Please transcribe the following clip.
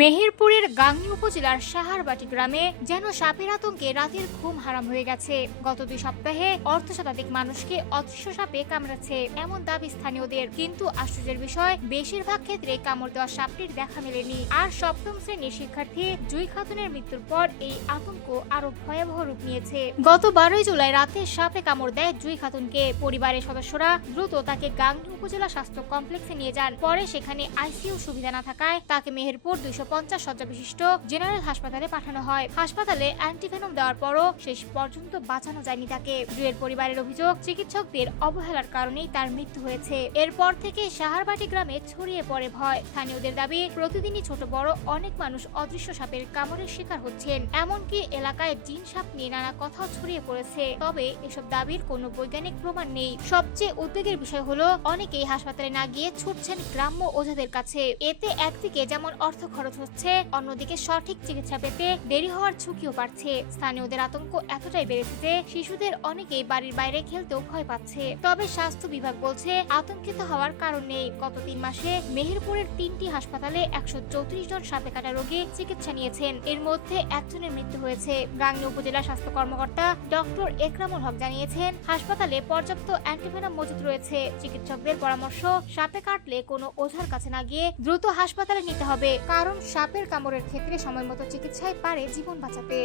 মেহেরপুরের গাংনী উপজেলার সাহারবাটি গ্রামে যেন সাপের আতঙ্কে রাতের ঘুম হারাম হয়ে গেছে। গত 2 সপ্তাহে অর্ধশতাধিক মানুষকে অদৃশ্য সাপে কামড়েছে এমন দাবি স্থানীয়দের। কিন্তু আশ্চর্যের বিষয়, বেশিরভাগ ক্ষেত্রে কামড় দেওয়া সাপটির দেখা মেলেনি। আর সপ্তম শ্রেণীর শিক্ষার্থী জুই খাতুনের মৃত্যুর পর এই আতঙ্ক আরো ভয়াবহ রূপ নিয়েছে। গত 12 জুলাই রাতে সাপে কামড় দেয় জুই খাতুনকে। পরিবারের সদস্যরা দ্রুত তাকে গাংনী উপজেলা স্বাস্থ্য কমপ্লেক্সে নিয়ে যান। পরে সেখানে আইসিইউ সুবিধা না থাকায় তাকে মেহেরপুর 250 শয্যা বিশিষ্ট জেনারেল হাসপাতালে পাঠানো হয়। হাসপাতালে অ্যান্টিভেনম দেওয়ার পরও শেষ পর্যন্ত বাঁচানো যায়নি তাকে। জুয়ের পরিবারের অভিযোগ, চিকিৎসকদের অবহেলার কারণেই তার মৃত্যু হয়েছে। এরপর থেকে সাহারবাটি গ্রামে ছড়িয়ে পড়ে ভয়। স্থানীয়দের দাবি, প্রতিদিনই ছোট বড় অনেক মানুষ অদৃশ্য সাপের কামড়ের শিকার হচ্ছেন। এমনকি এলাকায় জিন সাপ নিয়ে নানা কথাও ছড়িয়ে পড়েছে। তবে এসব দাবির কোনো বৈজ্ঞানিক প্রমাণ নেই। সবচেয়ে উদ্বেগের বিষয় হলো, অনেকেই হাসপাতালে না গিয়ে ছুটছেন গ্রাম্য ওঝাদের কাছে। এতে একদিকে যেমন অর্থ খরচ হচ্ছে, অন্যদিকে সঠিক চিকিৎসা পেতে দেরি হওয়ার ঝুঁকিও বাড়ছে। স্থানীয়দের আতঙ্ক এতটাই বেড়েছে যে শিশুদের অনেকেই বাড়ির বাইরে খেলতেও ভয় পাচ্ছে। তবে স্বাস্থ্য বিভাগ বলছে, আতঙ্কিত হওয়ার কারণ নেই। গত 3 মাসে মেহেরপুরের 3টি হাসপাতালে 134 জন সাপে কাটা রোগী চিকিৎসা নিয়েছেন। এর মধ্যে একজনের মৃত্যু হয়েছে। গাংনী উপজেলা স্বাস্থ্য কর্মকর্তা ডক্টর একরামুল হক জানিয়েছেন, হাসপাতালে পর্যাপ্ত অ্যান্টিভেনম মজুদ রয়েছে। চিকিৎসকদের পরামর্শ, সাপে কাটলে কোনো ওঝার কাছে না গিয়ে দ্রুত হাসপাতালে নিতে হবে, কারণ সাপের কামড়ের ক্ষেত্রে সময়মতো চিকিৎসায় পারে জীবন বাঁচাতে।